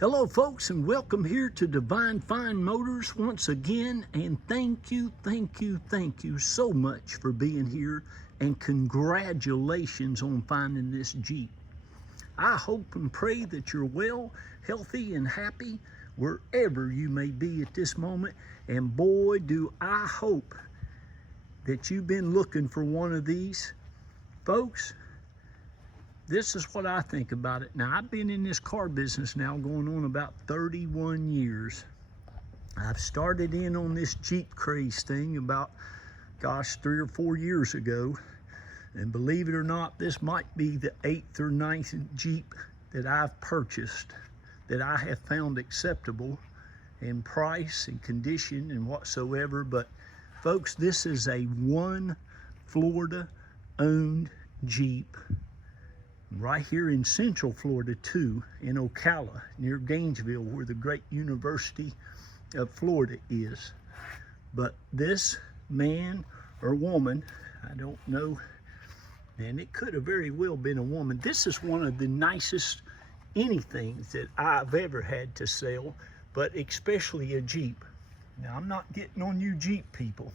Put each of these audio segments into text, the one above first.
Hello folks, and welcome here to Divine Fine Motors once again, and thank you so much for being here, and congratulations on finding this Jeep. I hope and pray that you're well, healthy, and happy wherever you may be at this moment, and boy do I hope that you've been looking for one of these. Folks, this is what I think about it. Now, I've been in this car business now going on about 31 years. I've started in on this Jeep craze thing about, gosh, 3 or 4 years ago. And believe it or not, this might be the 8th or 9th Jeep that I've purchased that I have found acceptable in price and condition and whatsoever. But folks, this is a one Florida owned Jeep. Right here in Central Florida too, in Ocala, near Gainesville, where the great University of Florida is. But this man or woman, I don't know, and it could have very well been a woman. This is one of the nicest anything that I've ever had to sell, but especially a Jeep. Now, I'm not getting on you Jeep people,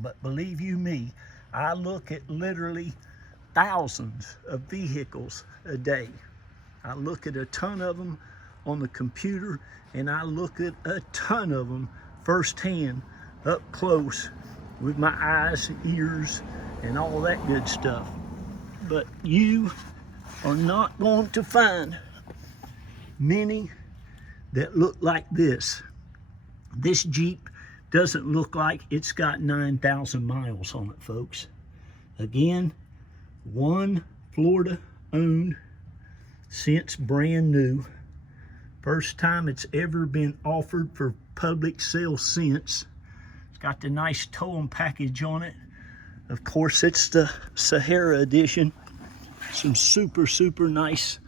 but believe you me, I look at literally thousands of vehicles a day. I look at a ton of them on the computer, and I look at a ton of them firsthand, up close, with my eyes, ears, and all that good stuff. But you are not going to find many that look like this. This Jeep doesn't look like it's got 9,000 miles on it, folks. Again, one Florida owned, since brand new. First time it's ever been offered for public sale since. It's got the nice towing package on it. Of course, it's the Sahara edition. Some super nice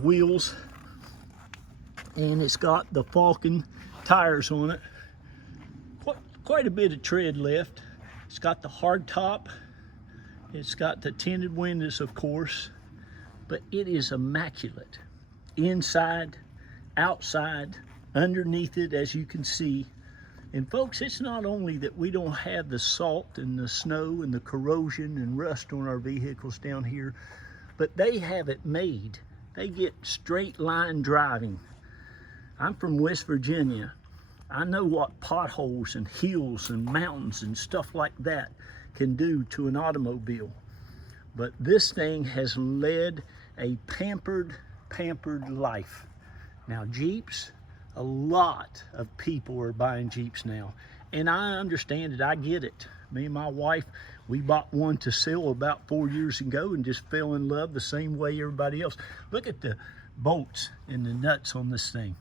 wheels. And it's got the Falcon tires on it. Quite a bit of tread left. It's got the hardtop. It's got the tinted windows, of course, but it is immaculate. Inside, outside, underneath it, as you can see. And folks, it's not only that we don't have the salt and the snow and the corrosion and rust on our vehicles down here, but they have it made. They get straight line driving. I'm from West Virginia. I know what potholes and hills and mountains and stuff like that can do to an automobile. But this thing has led a pampered life. Now, Jeeps, a lot of people are buying Jeeps now, and I understand it. I get it. Me and my wife, we bought one to sell about 4 years ago and just fell in love the same way everybody else. Look at the bolts and the nuts on this thing.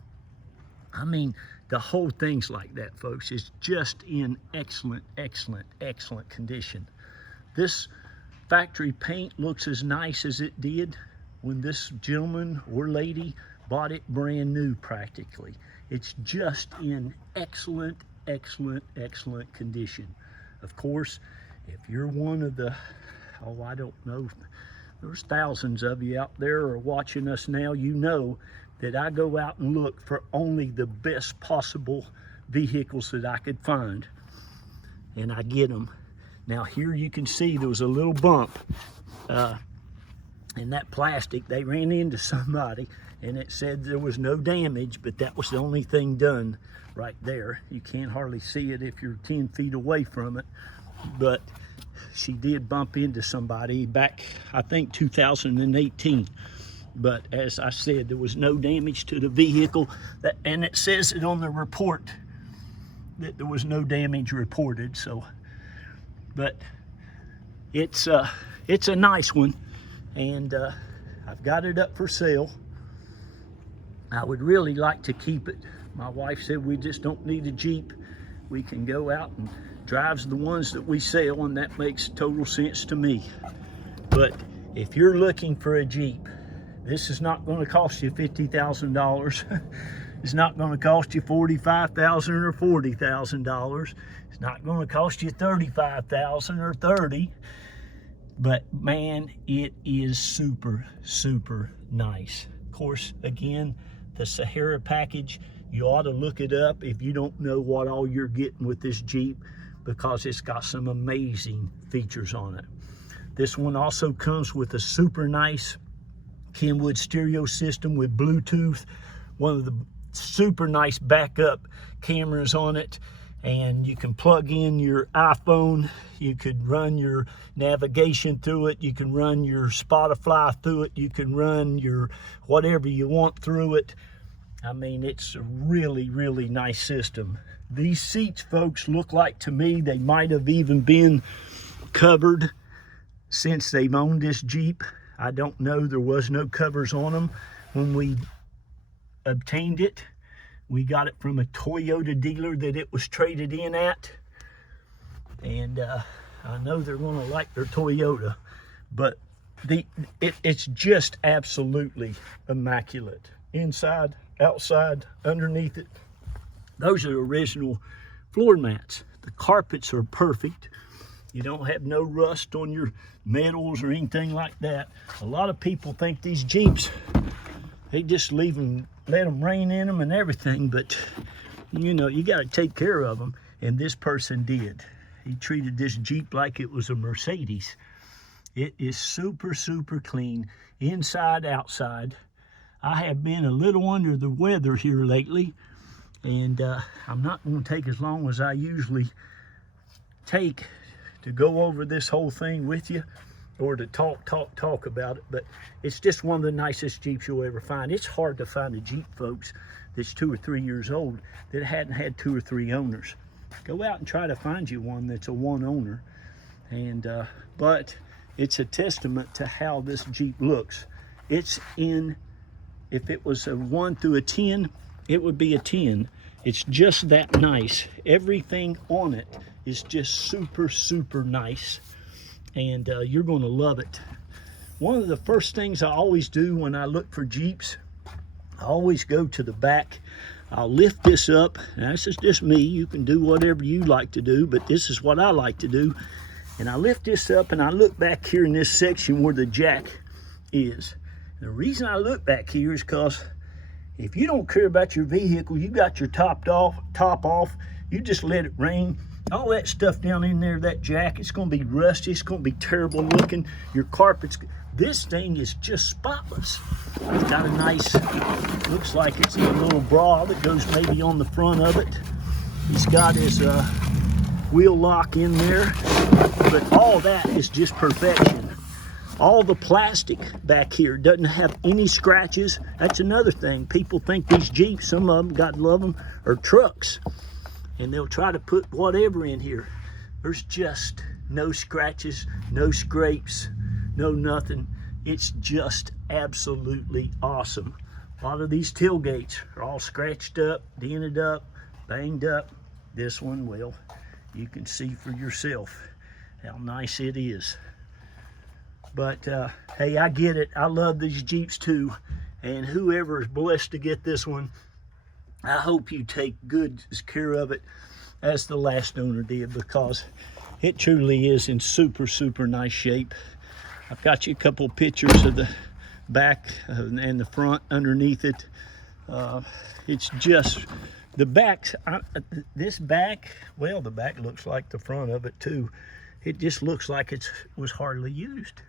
I mean, the whole thing's like that, folks. It's just in excellent condition. This factory paint looks as nice as it did when this gentleman or lady bought it brand new practically. It's just in excellent condition. Of course, if you're one of the, I don't know, there's thousands of you out there are watching us now, you know that I go out and look for only the best possible vehicles that I could find, and I get them. Now here you can see there was a little bump in that plastic. They ran into somebody and it said there was no damage, but that was the only thing done right there. You can't hardly see it if you're 10 feet away from it, but she did bump into somebody back, I think, 2018. But as I said, there was no damage to the vehicle, and it says it on the report that there was no damage reported. So, but it's a nice one, and I've got it up for sale. I would really like to keep it. My wife said we just don't need a Jeep. We can go out and drive the ones that we sell, and that makes total sense to me. But if you're looking for a Jeep, this is not going to cost you $50,000. It's not going to cost you $45,000 or $40,000. It's not going to cost you $35,000 or $30,000. But man, it is super nice. Of course, again, the Sahara package. You ought to look it up if you don't know what all you're getting with this Jeep, because it's got some amazing features on it. This one also comes with a super nice Kenwood stereo system with Bluetooth, one of the super nice backup cameras on it, and you can plug in your iPhone. You could run your navigation through it. You can run your Spotify through it. You can run your whatever you want through it. I mean, it's a really, really nice system. These seats, folks, look like to me they might have even been covered since they've owned this Jeep. I don't know. There was no covers on them when we obtained it. We got it from a Toyota dealer that it was traded in at. And I know they're going to like their Toyota, but it's just absolutely immaculate. Inside, outside, underneath it. Those are original floor mats. The carpets are perfect. You don't have no rust on your metals or anything like that. A lot of people think these Jeeps, they just leave them, let them rain in them and everything, but you know, you got to take care of them, and this person did. He treated this Jeep like it was a Mercedes. It is super, super clean, inside, outside. I have been a little under the weather here lately, and I'm not going to take as long as I usually take to go over this whole thing with you, or to talk about it, but it's just one of the nicest Jeeps you'll ever find. It's hard to find a Jeep, folks, that's 2 or 3 years old that hadn't had 2 or 3 owners. Go out and try to find you one that's a 1 owner, and but it's a testament to how this Jeep looks. It's in, if it was a 1 through a 10, it would be a 10. It's just that nice. Everything on it is just super, super nice, and you're going to love it. One of the first things I always do when I look for Jeeps, I always go to the back. I'll lift this up. Now, this is just me. You can do whatever you like to do, but this is what I like to do. And I lift this up and I look back here in this section where the jack is. The reason I look back here is because if you don't care about your vehicle, you got your top off, you just let it rain. All that stuff down in there, that jack, it's going to be rusty. It's going to be terrible looking. Your carpet's, this thing is just spotless. It's got a nice, looks like it's a little bra that goes maybe on the front of it. He's got his wheel lock in there, but all that is just perfection. All the plastic back here doesn't have any scratches. That's another thing. People think these Jeeps, some of them, God love them, are trucks, and they'll try to put whatever in here. There's just no scratches, no scrapes, no nothing. It's just absolutely awesome. A lot of these tailgates are all scratched up, dented up, banged up. This one, well, you can see for yourself how nice it is. But hey, I get it. I love these Jeeps too, and whoever is blessed to get this one, I hope you take good care of it as the last owner did, because it truly is in super, super nice shape. I've got you a couple of pictures of the back and the front underneath it. It's just the back. This back, well, the back looks like the front of it too. It just looks like it was hardly used.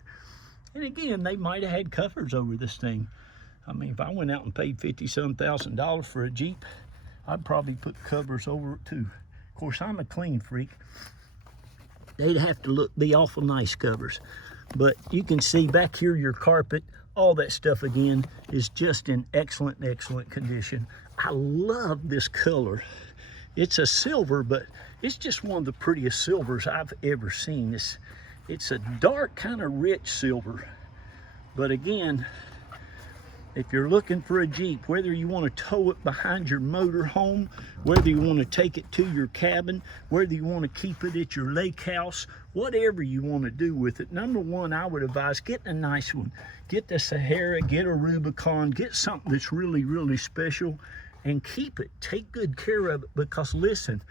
And again, they might have had covers over this thing. I mean, if I went out and paid $50-some thousand for a Jeep, I'd probably put covers over it too. Of course, I'm a clean freak. They'd have to be awful nice covers. But you can see back here, your carpet, all that stuff again is just in excellent, excellent condition. I love this color. It's a silver, but it's just one of the prettiest silvers I've ever seen. It's a dark, kind of rich silver. But again, if you're looking for a Jeep, whether you want to tow it behind your motor home, whether you want to take it to your cabin, whether you want to keep it at your lake house, whatever you want to do with it, number one, I would advise getting a nice one. Get the Sahara, get a Rubicon, get something that's really, really special, and keep it. Take good care of it, because listen,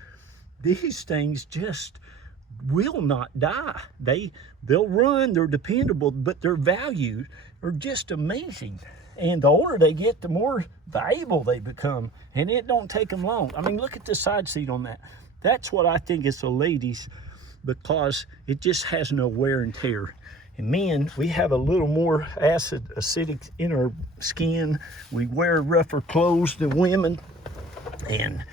these things just will not die. They'll run, they're dependable, but their values are just amazing. And the older they get, the more valuable they become. And it don't take them long. I mean, look at the side seat on that. That's what I think is the ladies, because it just has no wear and tear. And men, we have a little more acidic in our skin. We wear rougher clothes than women. And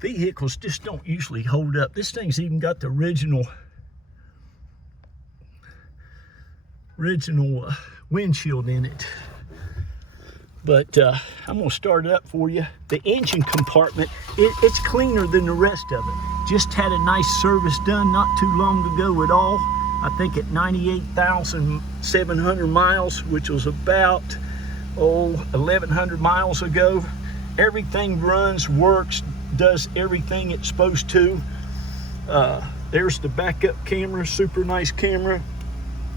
vehicles just don't usually hold up. This thing's even got the original windshield in it. But I'm gonna start it up for you. The engine compartment, it's cleaner than the rest of it. Just had a nice service done not too long ago at all. I think at 98,700 miles, which was about 1,100 miles ago. Everything runs, works, does everything it's supposed to. There's the backup camera, super nice camera.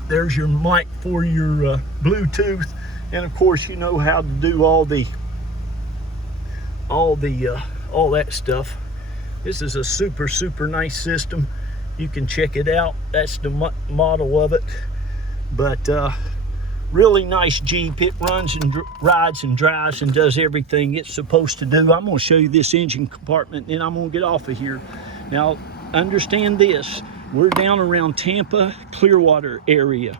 There's your mic for your Bluetooth. And of course, you know how to do all that stuff. This is a super nice system. You can check it out. That's the model of it. But really nice Jeep. It runs and rides and drives and does everything it's supposed to do. I'm going to show you this engine compartment, and I'm going to get off of here. Now, understand this. We're down around Tampa, Clearwater area.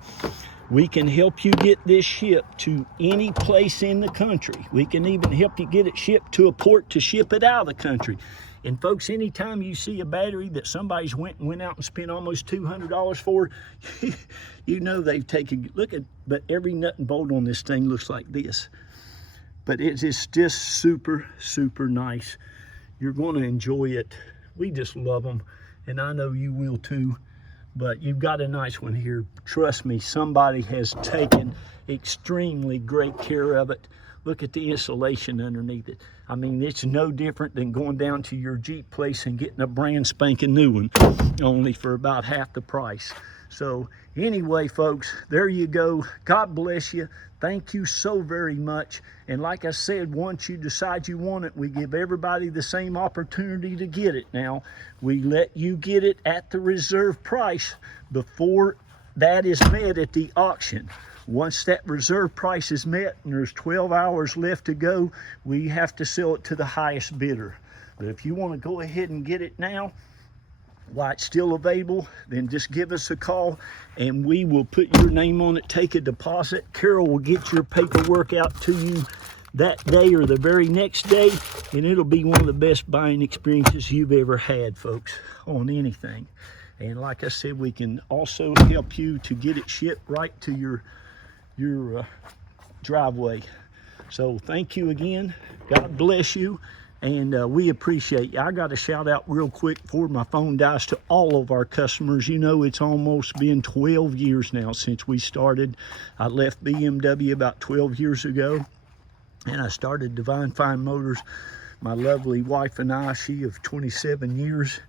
We can help you get this shipped to any place in the country. We can even help you get it shipped to a port to ship it out of the country. And folks, anytime you see a battery that somebody's went out and spent almost $200 for, you know they've taken, but every nut and bolt on this thing looks like this. But it's just super nice. You're going to enjoy it. We just love them, and I know you will too. But you've got a nice one here. Trust me, somebody has taken extremely great care of it. Look at the insulation underneath it. I mean, it's no different than going down to your Jeep place and getting a brand spanking new one, only for about half the price. So anyway, folks, there you go. God bless you. Thank you so very much. And like I said, once you decide you want it, we give everybody the same opportunity to get it. Now, we let you get it at the reserve price before that is met at the auction. Once that reserve price is met and there's 12 hours left to go, we have to sell it to the highest bidder. But if you want to go ahead and get it now, while it's still available, then just give us a call and we will put your name on it, take a deposit. Carol will get your paperwork out to you that day or the very next day, and it'll be one of the best buying experiences you've ever had, folks, on anything. And like I said, we can also help you to get it shipped right to your driveway. So thank you again. God bless you. And we appreciate you. I got to shout out real quick before my phone dies to all of our customers. You know, it's almost been 12 years now since we started. I left BMW about 12 years ago, and I started Divine Fine Motors. My lovely wife and I, she of 27 years,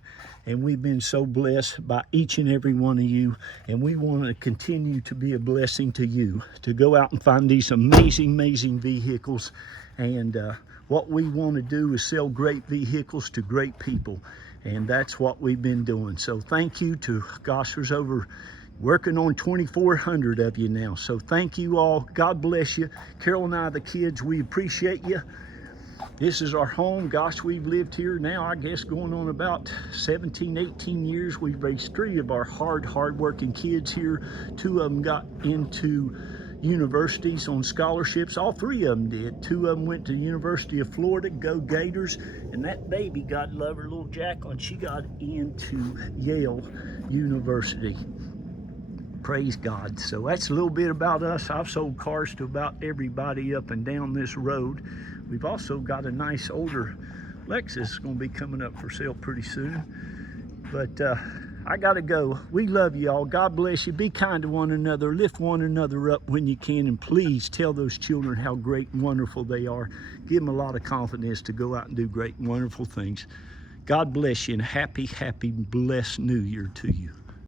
and we've been so blessed by each and every one of you, and we want to continue to be a blessing to you, to go out and find these amazing vehicles. And what we want to do is sell great vehicles to great people, and that's what we've been doing. So thank you to, gosh, there's over working on 2,400 of you now. So thank you all. God bless you. Carol and I, the kids, we appreciate you. This is our home. Gosh, we've lived here now, I guess, going on about 17, 18 years. We've raised 3 of our hard-working kids here. 2 of them got into universities on scholarships. All 3 of them did. 2 of them went to the University of Florida, go Gators, and that baby, God love her, little Jacqueline, she got into Yale University. Praise God. So that's a little bit about us. I've sold cars to about everybody up and down this road. We've also got a nice older Lexus going to be coming up for sale pretty soon. But I gotta go. We love you all. God bless you. Be kind to one another. Lift one another up when you can. And please tell those children how great and wonderful they are. Give them a lot of confidence to go out and do great and wonderful things. God bless you, and happy, blessed New Year to you.